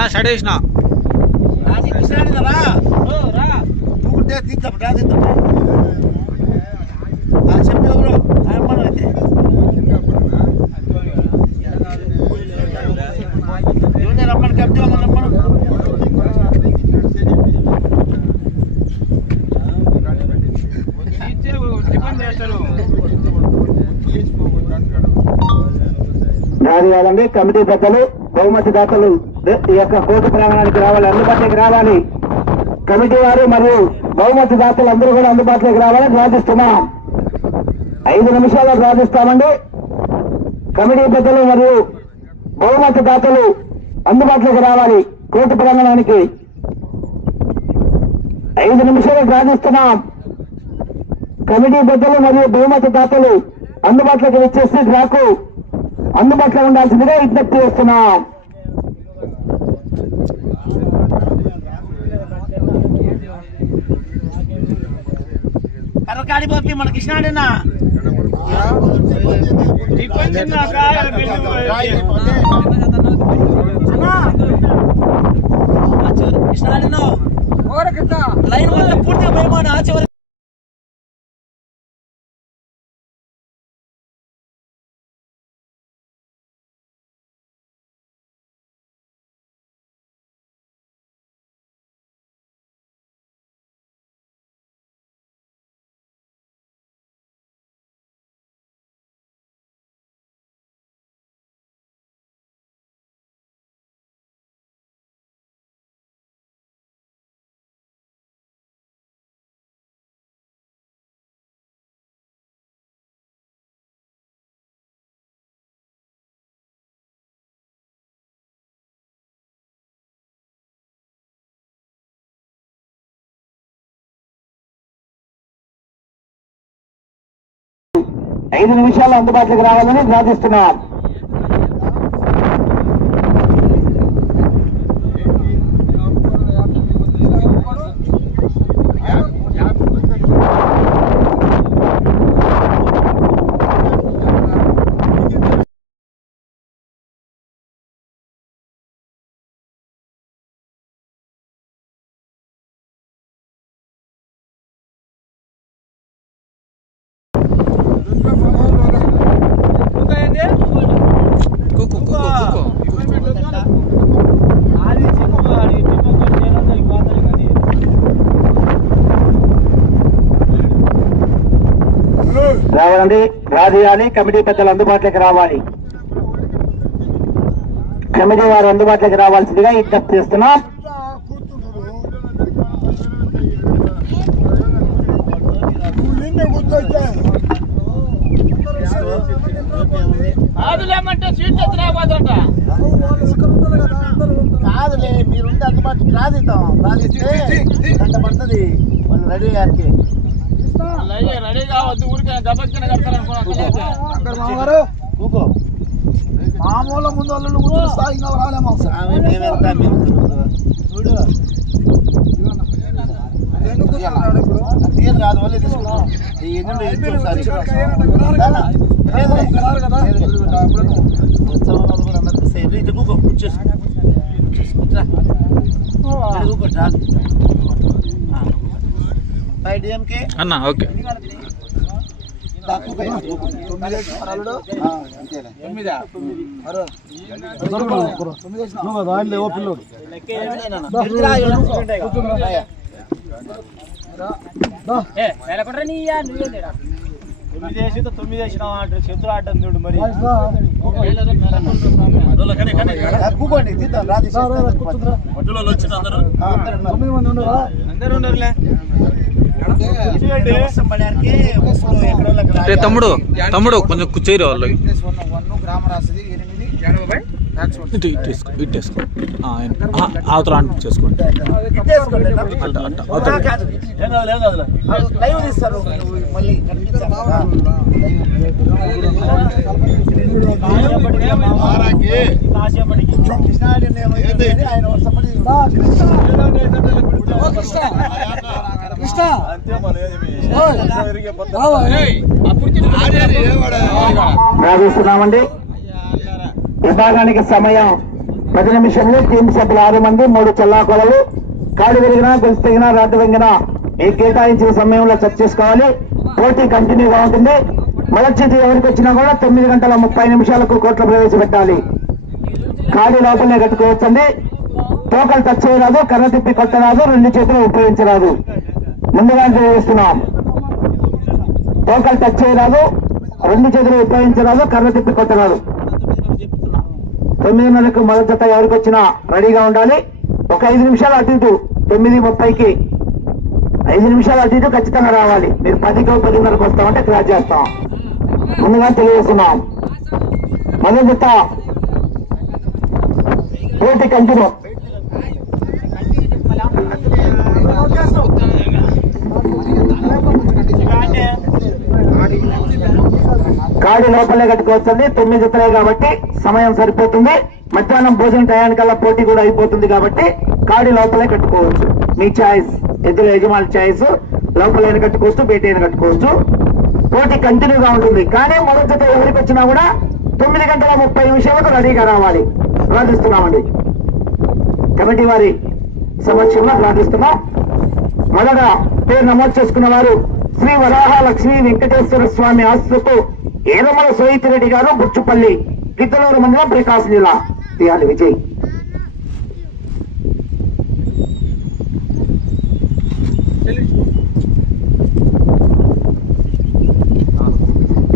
అన్న నాది కాదండి కమిటీ పెద్దలు బహుమతి దాతలు ఈ యొక్క కోర్టు ప్రాంగణానికి రావాలి అందుబాటులోకి రావాలి. కమిటీ వారు మరియు బహుమతి దాతలు అందరూ కూడా అందుబాటులోకి రావాలని ప్రార్థిస్తున్నాం. ఐదు నిమిషాల్లో ప్రార్థిస్తామండి. కమిటీ పెద్దలు మరియు బహుమతి దాతలు అందుబాటులోకి రావాలి కోర్టు ప్రాంగణానికి. ఐదు నిమిషాలు ప్రార్థిస్తున్నాం. కమిటీ పెద్దలు మరియు బహుమతి దాతలు అందుబాటులోకి వచ్చేసి రాకు. అందుబాటులో ఉండాల్సిందిగా విజ్ఞప్తి చేస్తున్నాం. కర్రకాడి పోపి మన కృష్ణాడేనా? కృష్ణాడేనో. లైన్ వల్ల పూర్తిగా భయమాన చివరి ఐదు నిమిషాల్లో అందుబాటులోకి రావాలని ప్రార్థిస్తున్నాం. రావాలండి. రాజీయాలి కమిటీ పెద్దలు అందుబాటులోకి రావాలి. కమిటీ వారు అందుబాటులోకి రావాల్సిందిగా విజ్ఞప్తి చేస్తున్నాం. కాదులే మీరుంటే అందుబాటులో రాదిద్దాం రాదిస్తే గంట పడుతుంది వాళ్ళు రెడీ గారికి. రెడీ కావద్దు ఊరికే కూకో మామూలు ముందు వాళ్ళు కూర్చొని ఇంకా రాలేము చూడు. ఎందుకు ఇప్పుడు? తీయదు కాదు ఈ అన్న ఓకే. తొమ్మిది వేసి తొమ్మిది వేసిన చేతులు ఆడటం చూడు మరి. కూకోండి అందరూ ఉండరులే తమ్ముడు తమ్ముడు కొంచెం కుచ్చేరు వాళ్ళు వన్ గ్రామ రాసింది ఎనిమిది ఇటు ఇటు వేసుకో ఇటు వేసుకో. అవతల ఆన్ చేసుకోండి. అట్ట అట్ట అవతల ప్రార్థిస్తున్నామండి విభాగానికి సమయం. పది నిమిషంలో టీం సభ్యులు ఆరు మంది మూడు చల్లాకొలలు. కాడి విరిగినా గొలుసు తెగినా రాడ్డు వెంగినా ఈ కేటాయించిన సమయంలో సెట్ చేసుకోవాలి. పోటీ కంటిన్యూగా ఉంటుంది. మొదటి ఎవరికి వచ్చినా కూడా తొమ్మిది గంటల ముప్పై నిమిషాలకు కోట్ల ప్రవేశపెట్టాలి. ఖాళీ లోపలనే కట్టుకోవచ్చండి. తోకలు టచ్ చేయరాదు కర్ర తిప్పి కొట్టరాదు రెండు చేతులు ఉపయోగించరాదు. ముందుగా తెలియజేస్తున్నాం తోకలు టచ్ చేయరాదు రెండు చేతులు ఉపయోగించరాదు కర్ర తిప్పి కొట్టరాదు. తొమ్మిదిన్నరకు మొదటి జత ఎవరికి వచ్చినా రెడీగా ఉండాలి. ఒక ఐదు నిమిషాలు అటు ఇటు తొమ్మిది ముప్పైకి. ఐదు నిమిషాలు అటు ఇటు ఖచ్చితంగా రావాలి. మీరు పదికో పదిన్నరకు వస్తామంటే క్రాస్ చేస్తాం. ముందుగా తెలియజేస్తున్నాం. మొదటి జత పోటీ కంటిన్యూ. కాడి లోపలే కట్టుకోవచ్చండి. తొమ్మిది జతలే కాబట్టి సమయం సరిపోతుంది. మధ్యాహ్నం భోజనం టయానికల్లా పోటీ కూడా అయిపోతుంది కాబట్టి కాడి లోపలే కట్టుకోవచ్చు. మీ ఛాయిస్ ఎద్దుల యజమాని ఛాయిస్ లోపలైన కట్టుకోవచ్చు బయట అయిన కట్టుకోవచ్చు. పోటీ కంటిన్యూగా ఉంటుంది. కానీ మొదటి జత ఎవరికి వచ్చినా కూడా తొమ్మిది గంటల ముప్పై నిమిషాలకు రెడీగా రావాలి. ప్రార్థిస్తున్నామండి. కమిటీ వారి సమక్షంలో ప్రార్థిస్తున్నాం. మొదట పేరు నమోదు చేసుకున్న వారు శ్రీ వరాహ లక్ష్మీ వెంకటేశ్వర స్వామి ఆస్తుతో ఏరమల సోయితిరెడ్డి గారు బుచ్చుపల్లి గిద్దలూరు మండలం ప్రకాశం జిల్లా. తీయాలి విజయ్.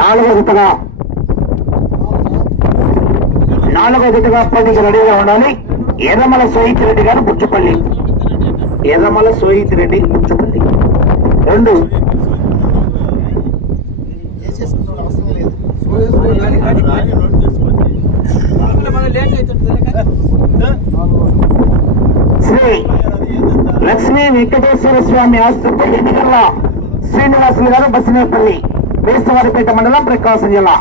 నాలుగో జతగా నాలుగో జతగా పోటీకి రెడీగా ఉండాలి. ఎర్రమల సోహిత్ రెడ్డి గారు బుచ్చుపల్లి. ఎర్రమల సోహిత్ రెడ్డి బుచ్చు రండి. శ్రీ లక్ష్మీ వెంకటేశ్వర స్వామి ఆసుపత్రి ఎన్నికల శ్రీనివాసులు గారు బసినేపల్లి వేసవారిపేట మండలం ప్రకాశం జిల్లా.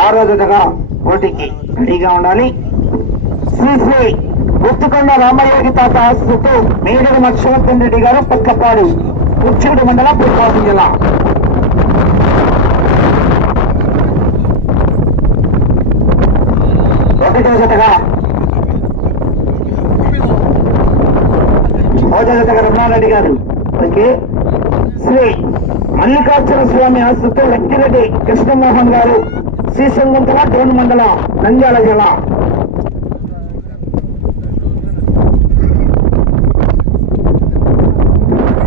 ఆరో జతగా పోటీకి. రెడీగా ఉండాలి. శ్రీ శ్రీ గుర్తుకొండ రామయోగి తాత ఆస్తుతో మేడడు లక్ష్మణ్ రెడ్డి గారు పక్కపాడు కుర్చూడు మండలం ప్రకాశం జిల్లా. ఒకటో జతగా మొదటి జతగా రమణారెడ్డి గారు. ఓకే. శ్రీ మల్లికార్జున స్వామి ఆస్తుతో లక్కిరెడ్డి కృష్ణమోహన్ గారు. శ్రీశంగుంతల డోన్ మండల నంద్యాల జిల్లా.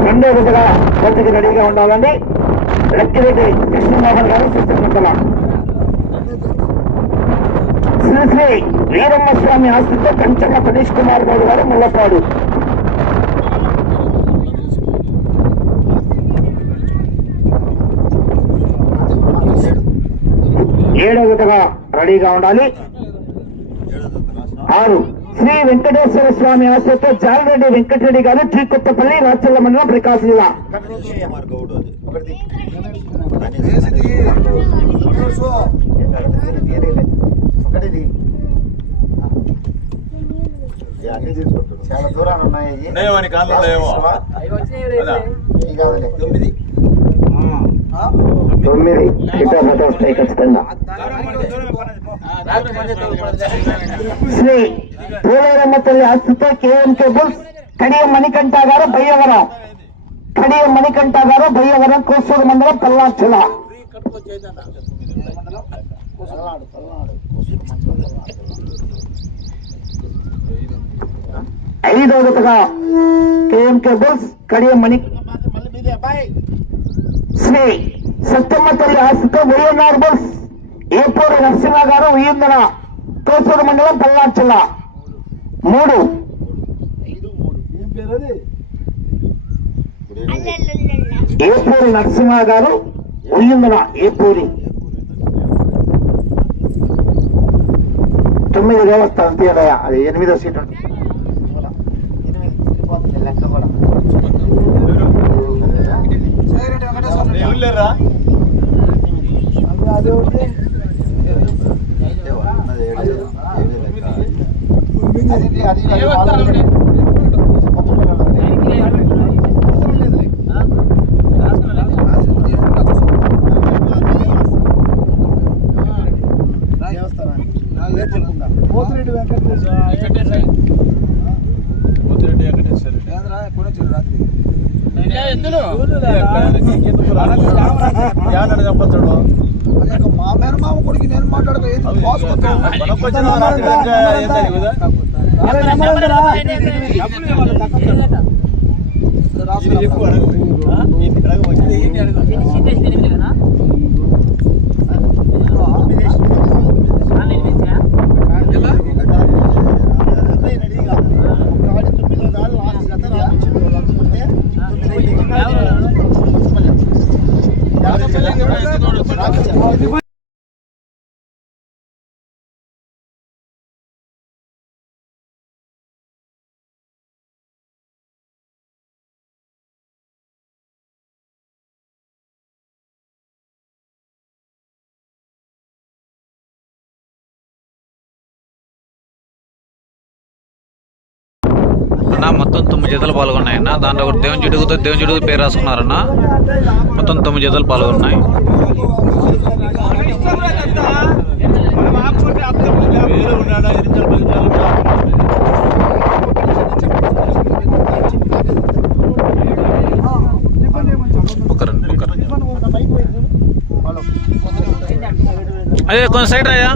రెండో విధంగా పోటీకి రెడీగా ఉండాలండి. లక్కిరెడ్డి కృష్ణమోహన్ గారు శ్రీశంగుంతల శ్రీ శ్రీ వీరమ్మ స్వామి ఆస్తుతో కంచన్న సతీష్ కుమార్ గౌడ్ గారు ముల్లపాడు ఏడో విధంగా రెడీగా ఉండాలి. ఆరు. శ్రీ వెంకటేశ్వర స్వామి ఆశతో జాలరెడ్డి వెంకటరెడ్డి గారు శ్రీ కొత్తపల్లి రాచల్ల మండలం ప్రకాశం జిల్లా. చాలా దూరాలు ఉన్నాయి. తొమ్మిది. తొమ్మిది. ఇతర వస్తాయి ఖచ్చితంగా. శ్రీ పోలేరమ్మ తల్లి ఆస్తితో కేఎం కేబుల్స్ కడియం మణికంఠ గారు భయ్యవరం కడియం మణికంఠ గారు భయ్యవరం కోసూరు మండలం పల్లాచల పల్నాడు పల్నాడు కేఎం కేబుల్స్ కడియం మణి మళ్ళీ మీదే బాయ్ శ్రీ సత్తమ్మ తల్లి ఆస్తితో వైఎన్ఆర్ బుల్స్ ఏపూరు నరసింహ గారు ఉయ్యందన తోసూరు మండలం మూడు ఏం పేరు అది ఏపూరి నరసింహ గారు ఉయ్యందన ఏపూరి తొమ్మిది దేవస్థానం తీయదయా అది ఎనిమిదో సీట్ లెక్క కూడా పోతిరెడ్డి వెంకటేశ్వర పోతిరెడ్డి వెంకటేశ్వర రాత్రి. చెప్పొచ్చాడు మా మేనమామ కొడుకు నేను మాట్లాడక మొత్తం తొమ్మిది జతలు పాల్గొన్నాయన్న. దాంట్లో ఒకటి దేవుని జిడుగుతో దేవుని జిడుగు పేరు రాసుకున్నారన్న. మొత్తం తొమ్మిది జతలు పాల్గొన్నాయి. అదే కొంచెం సైడ్ అయ్యా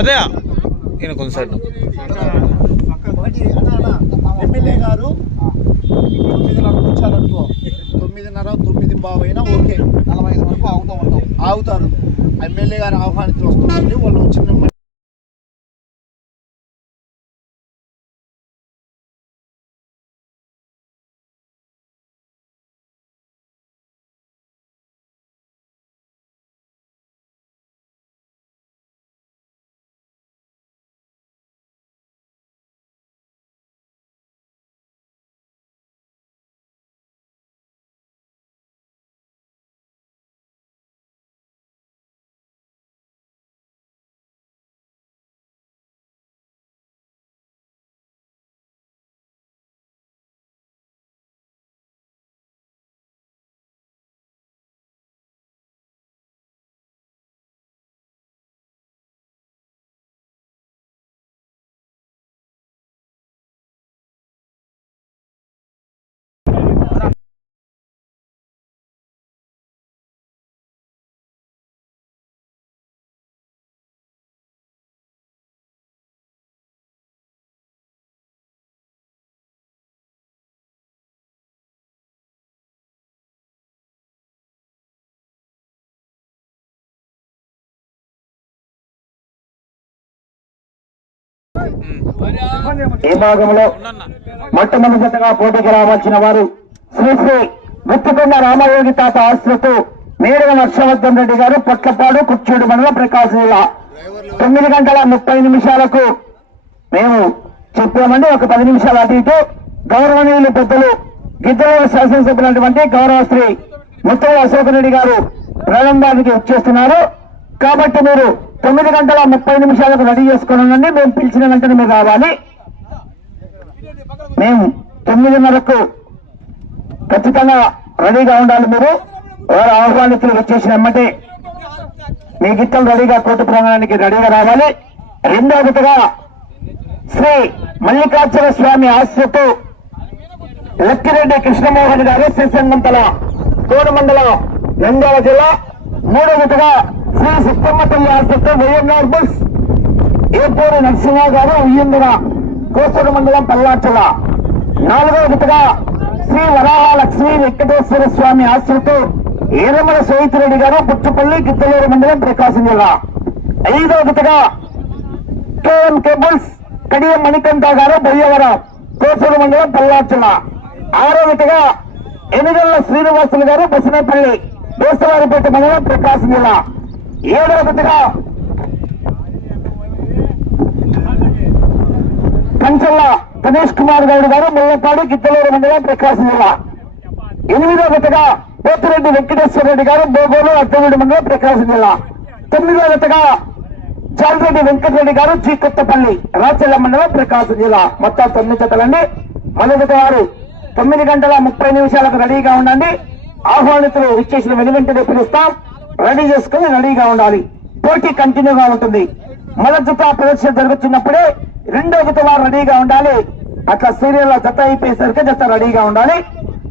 అదే ఈయన కొంచెం సైడ్. ఎమ్మెల్యే గారు తొమ్మిదిన్నర కూర్చోాలనుకో తొమ్మిదిన్నర తొమ్మిది అయినా ఓకే. నలభై ఐదు వరకు ఆగుతూ ఉంటాం. ఆగుతారు. ఎమ్మెల్యే గారు ఆహ్వానితులు వస్తుందండి వాళ్ళు చిన్న ఈ భాగంలో మొట్టమొదటిగా పోటీకి రావాల్సిన వారు శ్రీ శ్రీ రామయోగి తాత ఆశ్రతు మేడగ హర్షవర్ధన్ రెడ్డి గారు పొట్లపాడు కుర్చూడు మండలం ప్రకాశం జిల్లా. తొమ్మిది గంటల ముప్పై నిమిషాలకు మేము చెప్పామండి. ఒక పది నిమిషాలు అటు ఇటు. గౌరవనీయులు పెద్దలు గిద్దలూరు శాసనసభ్యులైనటువంటి గౌరవ శ్రీ ముత్తల అశోక్ రెడ్డి గారు ప్రారంభానికి వచ్చేస్తున్నారు. కాబట్టి మీరు తొమ్మిది గంటల ముప్పై నిమిషాలకు రెడీ చేసుకోనండి మేము పిలిచిన వెంటనే మీరు రావాలి. మేము తొమ్మిదిన్నరకు ఖచ్చితంగా రెడీగా ఉండాలి మీరు. ఎవరు ఆహ్వానితులు వచ్చేసిన వెంబటే మీ గిట్టలు రెడీగా కోర్టు ప్రాంగణానికి రెడీగా రావాలి. రెండో శ్రీ మల్లికార్జున స్వామి ఆశ్రతో లక్కిరెడ్డి కృష్ణమోహన్ గారు శ్రీసంగంతల కోనమండలం నంద్యాల జిల్లా. మూడవదిగా శ్రీ సుత్తమ్మ తల్లి ఆశ్రతో నార్బుల్స్ బుల్స్ ఏపూరు నరసింహ గారు ఉయ్యందున కోసూరు మండలం పల్లాచల నాలుగో విధంగా శ్రీ వరాహ లక్ష్మీ వెంకటేశ్వర స్వామి ఆశ్రతో ఏరమల సోయితిరెడ్డి గారు పుట్టుపల్లి గిద్దలూరు మండలం ప్రకాశం జిల్లా. ఐదో విధంగా కేఎం కేబుల్స్ కడియం మణికంఠ గారు బొయ్యవరం కోసూరు మండలం పల్లాచల ఆరో విధంగా ఎనిగల్ల శ్రీనివాసులు గారు బసినపల్లి దోసవారిపేట మండలం ప్రకాశం జిల్లా. ఏడవ విధంగా కంచల్ల గణేష్ కుమార్ గౌడ్ గారు ముల్లపాడు గిద్దలూరు మండలం ప్రకాశం జిల్లా ఎనిమిదో విధంగా పోతిరెడ్డి వెంకటేశ్వర రెడ్డి గారు బోగోలు అద్దవీడు మండలం ప్రకాశం జిల్లా తొమ్మిదో విధంగా చాలరెడ్డి వెంకటరెడ్డి గారు చీకొత్తపల్లి రాచల్ల మండలం ప్రకాశం జిల్లా మొత్తం తొమ్మిది జతలండి. మొదటి గారు తొమ్మిది గంటల ముప్పై నిమిషాలకు రెడీగా ఉండండి. ఆహ్వానితులు విచ్చేసిన వెనువెంటనే పిలుస్తాం. రెడీ చేసుకుని రెడీగా ఉండాలి. పోటీ కంటిన్యూగా ఉంటుంది. మొదటి జత ప్రదర్శన జరుగుతున్నప్పుడే రెండో జత వారు రెడీగా ఉండాలి. అట్లా సీరియల్ జత అయిపోయేసరికి జత రెడీగా ఉండాలి.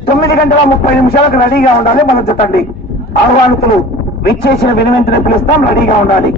తొమ్మిది గంటల ముప్పై నిమిషాలకు రెడీగా ఉండాలి మన జతండి ఆహ్వానితులు విచ్చేసిన విని పిలుస్తాం రెడీగా ఉండాలి.